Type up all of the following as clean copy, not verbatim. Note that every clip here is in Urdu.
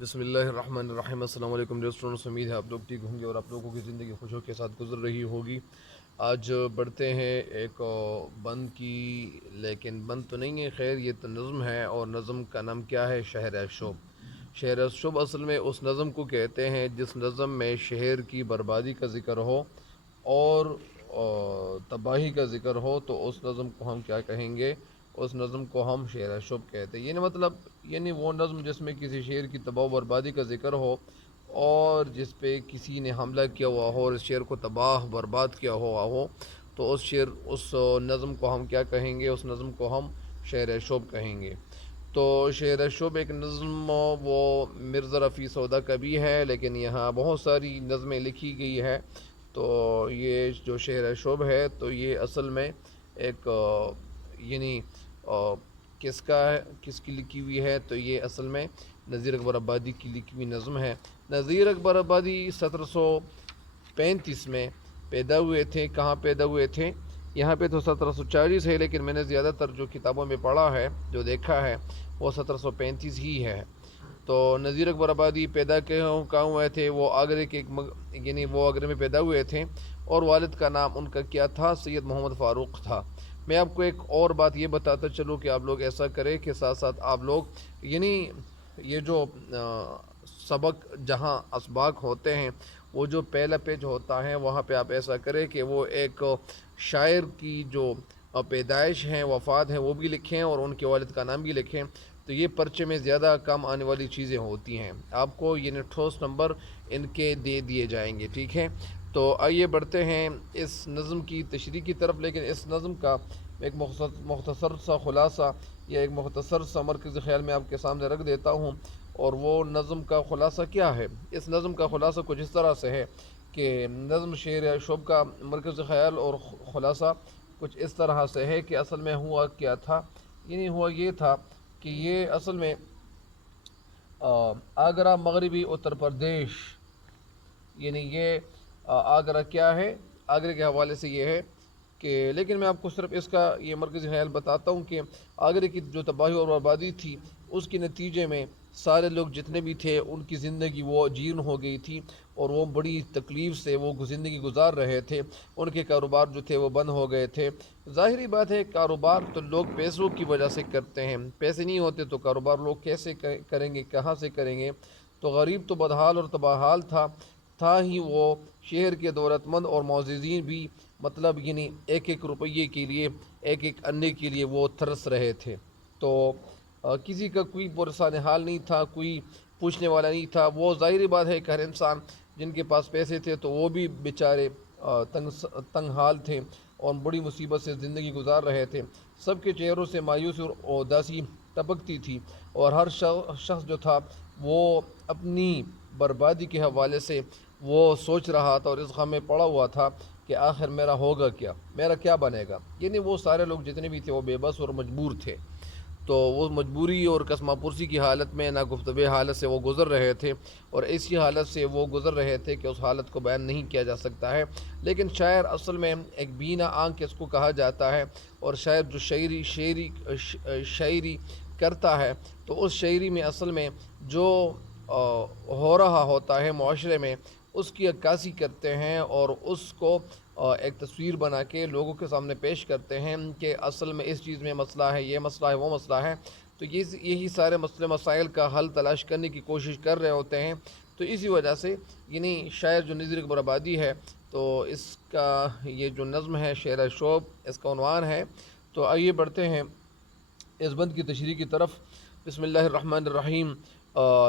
بسم اللہ الرحمن الرحیم۔ السلام علیکم ریسٹورنٹس، امید ہے آپ لوگ ٹھیک ہوں گے اور آپ لوگوں کی زندگی خوشیوں کے ساتھ گزر رہی ہوگی۔ آج بڑھتے ہیں ایک بند کی، لیکن بند تو نہیں ہے، خیر یہ تو نظم ہے، اور نظم کا نام کیا ہے؟ شہر شوب۔ شہر شوب اصل میں اس نظم کو کہتے ہیں جس نظم میں شہر کی بربادی کا ذکر ہو اور تباہی کا ذکر ہو، تو اس نظم کو ہم کیا کہیں گے؟ اس نظم کو ہم شعر شب کہتے ہیں۔ یعنی وہ نظم جس میں کسی شعر کی تباہ و بربادی کا ذکر ہو اور جس پہ کسی نے حملہ کیا ہوا ہو اور اس شعر کو تباہ برباد کیا ہوا ہو، تو اس نظم کو ہم کیا کہیں گے؟ اس نظم کو ہم شعر شب کہیں گے۔ تو شعر شب ایک نظم وہ مرزا رفیع سودا کا بھی ہے، لیکن یہاں بہت ساری نظمیں لکھی گئی ہے۔ تو یہ جو شعر شب ہے تو یہ اصل میں ایک یعنی کس کی لکھی ہوئی ہے؟ تو یہ اصل میں نذیر اکبر آبادی کی لکھی ہوئی نظم ہے۔ نذیر اکبر آبادی 1735 میں پیدا ہوئے تھے۔ کہاں پیدا ہوئے تھے؟ یہاں پہ تو 1740 ہے، لیکن میں نے زیادہ تر جو کتابوں میں پڑھا ہے، جو دیکھا ہے، وہ 1735 ہی ہے۔ تو نذیر اکبر آبادی پیدا کہاں ہوئے تھے؟ وہ آگرے کے یعنی وہ آگرے میں پیدا ہوئے تھے، اور والد کا نام ان کا کیا تھا؟ سید محمد فاروق تھا۔ میں آپ کو ایک اور بات یہ بتاتا چلوں کہ آپ لوگ ایسا کریں کہ ساتھ ساتھ آپ لوگ یعنی یہ جو سبق جہاں اسباق ہوتے ہیں، وہ جو پہلا پیج ہوتا ہے وہاں پہ آپ ایسا کریں کہ وہ ایک شاعر کی جو پیدائش ہیں، وفات ہیں، وہ بھی لکھیں اور ان کے والد کا نام بھی لکھیں، تو یہ پرچے میں زیادہ کام آنے والی چیزیں ہوتی ہیں۔ آپ کو یہ ٹھوس نمبر ان کے دے دیے جائیں گے، ٹھیک ہے؟ تو آئیے بڑھتے ہیں اس نظم کی تشریح کی طرف، لیکن اس نظم کا ایک مختصر سا خلاصہ یا ایک مختصر سا مرکزی خیال میں آپ کے سامنے رکھ دیتا ہوں۔ اور وہ نظم کا خلاصہ کیا ہے؟ اس نظم کا خلاصہ کچھ اس طرح سے ہے کہ نظم شعر شعب کا مرکزی خیال اور خلاصہ کچھ اس طرح سے ہے کہ اصل میں ہوا کیا تھا؟ یعنی ہوا یہ تھا کہ یہ اصل میں آگرہ مغربی اتر پردیش، یعنی یہ آگرہ کیا ہے؟ آگرہ کے حوالے سے یہ ہے کہ، لیکن میں آپ کو صرف اس کا یہ مرکزی خیال بتاتا ہوں کہ آگرہ کی جو تباہی اور بربادی تھی، اس کے نتیجے میں سارے لوگ جتنے بھی تھے ان کی زندگی وہ جیرن ہو گئی تھی، اور وہ بڑی تکلیف سے وہ زندگی گزار رہے تھے۔ ان کے کاروبار جو تھے وہ بند ہو گئے تھے۔ ظاہری بات ہے، کاروبار تو لوگ پیسوں کی وجہ سے کرتے ہیں، پیسے نہیں ہوتے تو کاروبار لوگ کیسے کریں گے، کہاں سے کریں گے؟ تو غریب تو بدحال اور تباہال تھا ہی، وہ شہر کے دولت مند اور معززین بھی یعنی ایک ایک روپیے کے لیے، ایک ایک انے کے لیے وہ ترس رہے تھے۔ تو کسی کا کوئی پرسان حال نہیں تھا، کوئی پوچھنے والا نہیں تھا۔ وہ ظاہری بات ہے کہ ہر انسان جن کے پاس پیسے تھے تو وہ بھی بیچارے تنگ حال تھے اور بڑی مصیبت سے زندگی گزار رہے تھے۔ سب کے چہروں سے مایوسی اور اداسی ٹپکتی تھی، اور ہر شخص جو تھا وہ اپنی بربادی کے حوالے سے وہ سوچ رہا تھا اور اس غم میں پڑا ہوا تھا کہ آخر میرا ہوگا کیا، میرا کیا بنے گا؟ یعنی وہ سارے لوگ جتنے بھی تھے وہ بے بس اور مجبور تھے۔ تو وہ مجبوری اور کسمہ پرسی کی حالت میں، ناگفتگو حالت سے وہ گزر رہے تھے، اور ایسی حالت سے وہ گزر رہے تھے کہ اس حالت کو بیان نہیں کیا جا سکتا ہے۔ لیکن شاعر اصل میں ایک بینا آنکھ اس کو کہا جاتا ہے، اور شاعر جو شاعری کرتا ہے تو اس شاعری میں اصل میں جو ہو رہا ہوتا ہے معاشرے میں، اس کی عکاسی کرتے ہیں اور اس کو ایک تصویر بنا کے لوگوں کے سامنے پیش کرتے ہیں کہ اصل میں اس چیز میں مسئلہ ہے، یہ مسئلہ ہے، وہ مسئلہ ہے۔ تو یہی سارے مسئلے مسائل کا حل تلاش کرنے کی کوشش کر رہے ہوتے ہیں۔ تو اسی وجہ سے یعنی شاعر جو نذیر اکبر آبادی ہے، تو اس کا یہ جو نظم ہے شعر شوب، اس کا عنوان ہے۔ تو آئیے بڑھتے ہیں اس بند کی تشریح کی طرف۔ بسم اللہ الرحمن الرحیم۔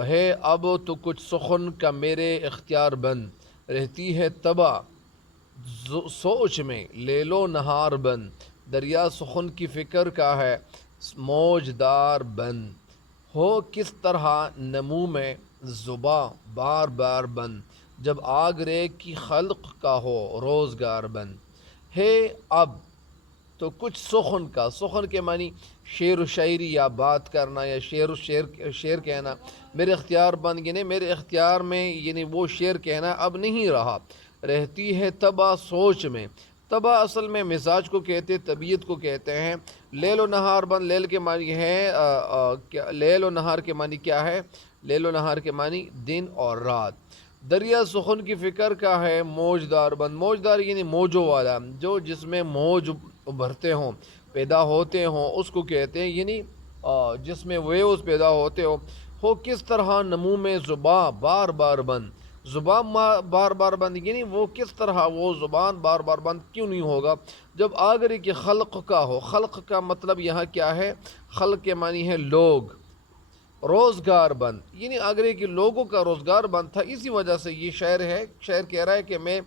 ہے اب تو کچھ سخن کا میرے اختیار بند، رہتی ہے تباہ سوچ میں لیل و نہار بند، دریا سخن کی فکر کا ہے موج دار بند، ہو کس طرح نمو میں زباں بار بار بند، جب آگرے کی خلق کا ہو روزگار بند۔ ہے اب تو کچھ سخن کے معنی شعر و شاعری یا بات کرنا یا شعر کہنا، میرے اختیار بند یعنی میرے اختیار میں، یعنی وہ شعر کہنا اب نہیں رہا، رہتی ہے تباہ سوچ میں۔ تباہ اصل میں مزاج کو کہتے، طبیعت کو کہتے ہیں۔ لیل و نہار بند، لیل کے معنی ہے لیل و نہار کے معنی کیا ہے؟ لیل و نہار کے معنی دن اور رات۔ دریا سخن کی فکر کا ہے موجدار بند، موجدار یعنی موجوں والا، جو جس میں موج ابھرتے ہوں، پیدا ہوتے ہوں، اس کو کہتے ہیں، یعنی جس میں ویوز پیدا ہوتے ہو کس طرح نمو میں زباں بار بار بند، زبان بار بار بند، یعنی وہ کس طرح وہ زبان بار بار بند کیوں نہیں ہوگا جب آگرے کی خلق کا ہو۔ خلق کا مطلب یہاں کیا ہے؟ خلق کے معنی ہے لوگ، روزگار بند، یعنی آگرے کے لوگوں کا روزگار بند تھا، اسی وجہ سے یہ شعر ہے۔ شعر کہہ رہا ہے کہ میں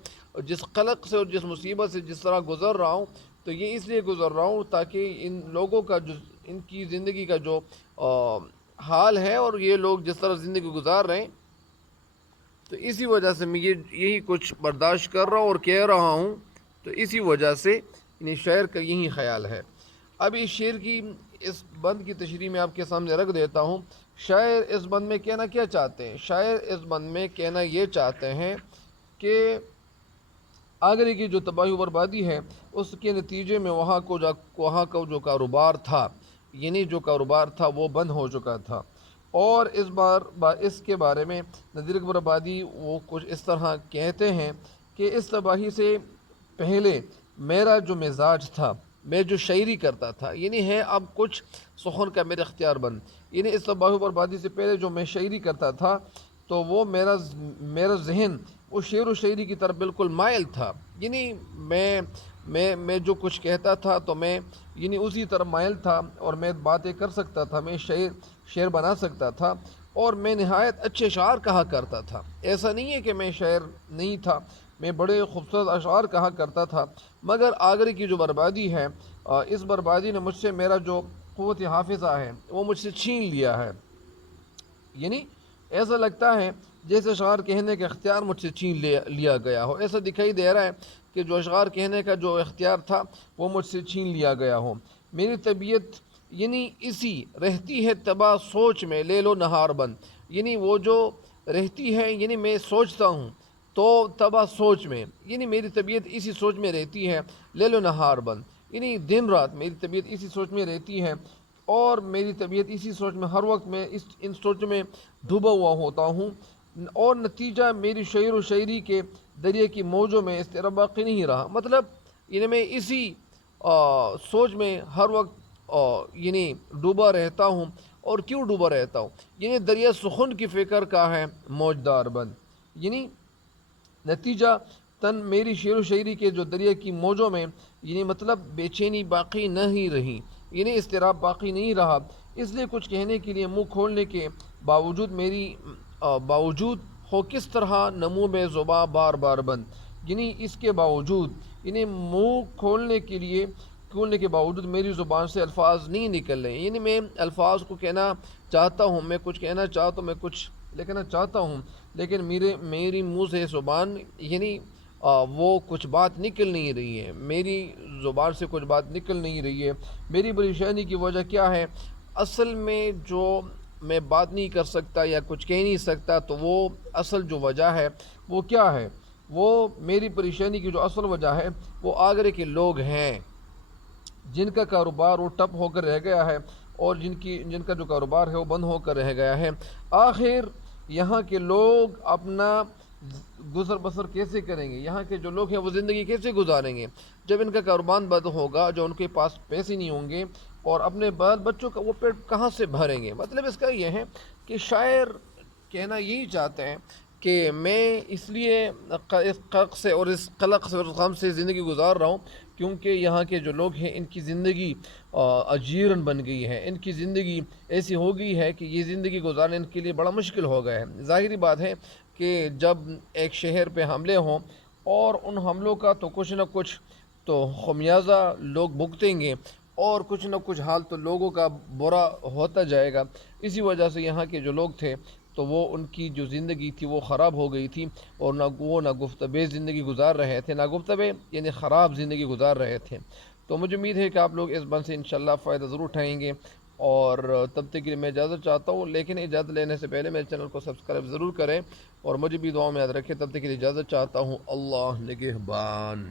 جس قلق سے اور جس مصیبت سے جس طرح گزر رہا ہوں، تو یہ اس لیے گزر رہا ہوں تاکہ ان لوگوں کا جو ان کی زندگی کا جو حال ہے اور یہ لوگ جس طرح زندگی گزار رہے ہیں، تو اسی وجہ سے میں یہی کچھ برداشت کر رہا ہوں اور کہہ رہا ہوں، تو اسی وجہ سے انہیں شعر کا یہی خیال ہے۔ اب اس شعر کی اس بند کی تشریح میں آپ کے سامنے رکھ دیتا ہوں۔ شاعر اس بند میں کہنا کیا چاہتے ہیں؟ شاعر اس بند میں کہنا یہ چاہتے ہیں کہ آگرے کی جو تباہی و بربادی ہے، اس کے نتیجے میں وہاں کا جو کاروبار تھا، یعنی جو کاروبار تھا وہ بند ہو چکا تھا، اور اس کے بارے میں نذیر اکبر آبادی وہ کچھ اس طرح کہتے ہیں کہ اس تباہی سے پہلے میرا جو مزاج تھا، میں جو شاعری کرتا تھا، یعنی ہے اب کچھ سخن کا میرا اختیار بند، یعنی اس تباہی و بربادی سے پہلے جو میں شاعری کرتا تھا تو وہ میرا ذہن وہ شعر و شاعری کی طرف بالکل مائل تھا، یعنی میں جو کچھ کہتا تھا تو میں یعنی اسی طرف مائل تھا، اور میں باتیں کر سکتا تھا، میں شعر بنا سکتا تھا، اور میں نہایت اچھے اشعار کہا کرتا تھا۔ ایسا نہیں ہے کہ میں شاعر نہیں تھا، میں بڑے خوبصورت اشعار کہا کرتا تھا، مگر آگرے کی جو بربادی ہے، اس بربادی نے مجھ سے میرا جو قوت حافظہ ہے وہ مجھ سے چھین لیا ہے، یعنی ایسا لگتا ہے جیسے اشعار کہنے کا اختیار مجھ سے چھین لیا گیا ہو، ایسا دکھائی دے رہا ہے کہ جو اشعار کہنے کا جو اختیار تھا وہ مجھ سے چھین لیا گیا ہو۔ میری طبیعت یعنی اسی رہتی ہے تباہ سوچ میں لیل و نہار بند، یعنی وہ جو رہتی ہے، یعنی میں سوچتا ہوں تو تباہ سوچ میں، یعنی میری طبیعت اسی سوچ میں رہتی ہے، لیل و نہار بند، یعنی دن رات میری طبیعت اسی سوچ میں رہتی ہے، اور میری طبیعت اسی سوچ میں ہر وقت میں ان سوچ میں ڈوبا ہوا ہوتا ہوں، اور نتیجہ میری شعر و شاعری کے دریا کی موجوں میں اضطراب باقی نہیں رہا۔ مطلب یعنی میں اسی سوچ میں ہر وقت یعنی ڈوبا رہتا ہوں، اور کیوں ڈوبا رہتا ہوں؟ یعنی دریا سخن کی فکر کا ہے موجدار بند، یعنی نتیجہ تن میری شعر و شاعری کے جو دریا کی موجوں میں یعنی مطلب بے چینی باقی نہیں رہی، یعنی اضطراب باقی نہیں رہا، اس لیے کچھ کہنے کے لیے منہ کھولنے کے باوجود ہو کس طرح نمو میں زباں بار بار بند، یعنی اس کے باوجود، یعنی منہ کھولنے کے باوجود میری زبان سے الفاظ نہیں نکل رہے، یعنی میں الفاظ کو کہنا چاہتا ہوں، میں کچھ کہنا چاہتا ہوں، میں کچھ لکھنا چاہتا ہوں، لیکن میری منہ سے زبان یعنی وہ کچھ بات نکل نہیں رہی ہے، میری زبان سے کچھ بات نکل نہیں رہی ہے۔ میری پریشانی کی وجہ کیا ہے؟ اصل میں جو میں بات نہیں کر سکتا یا کچھ کہہ نہیں سکتا، تو وہ اصل جو وجہ ہے وہ کیا ہے؟ وہ میری پریشانی کی جو اصل وجہ ہے وہ آگرے کے لوگ ہیں، جن کا کاروبار وہ ٹپ ہو کر رہ گیا ہے، اور جن کا جو کاروبار ہے وہ بند ہو کر رہ گیا ہے۔ آخر یہاں کے لوگ اپنا گزر بسر کیسے کریں گے؟ یہاں کے جو لوگ ہیں وہ زندگی کیسے گزاریں گے جب ان کا کاروبار بند ہوگا، جو ان کے پاس پیسے نہیں ہوں گے، اور اپنے بال بچوں کا وہ پیٹ کہاں سے بھریں گے؟ مطلب اس کا یہ ہے کہ شاعر کہنا یہی چاہتے ہیں کہ میں اس لیے اس قلق سے اور اس غم سے زندگی گزار رہا ہوں کیونکہ یہاں کے جو لوگ ہیں ان کی زندگی اجیرن بن گئی ہے، ان کی زندگی ایسی ہو گئی ہے کہ یہ زندگی گزارنا ان کے لیے بڑا مشکل ہو گیا ہے۔ ظاہری بات ہے کہ جب ایک شہر پہ حملے ہوں اور ان حملوں کا تو کچھ نہ کچھ تو خمیازہ لوگ بھگتیں گے، اور کچھ نہ کچھ حال تو لوگوں کا برا ہوتا جائے گا۔ اسی وجہ سے یہاں کے جو لوگ تھے تو وہ ان کی جو زندگی تھی وہ خراب ہو گئی تھی، اور نہ گفتبے زندگی گزار رہے تھے، نہ گفتبے یعنی خراب زندگی گزار رہے تھے۔ تو مجھے امید ہے کہ آپ لوگ اس بند سے انشاءاللہ فائدہ ضرور اٹھائیں گے، اور تب تک کے لیے میں اجازت چاہتا ہوں، لیکن اجازت لینے سے پہلے میرے چینل کو سبسکرائب ضرور کریں، اور مجھے بھی دعاؤں میں یاد رکھیں۔ تب تک کے لیے اجازت چاہتا ہوں۔ اللہ نگہبان۔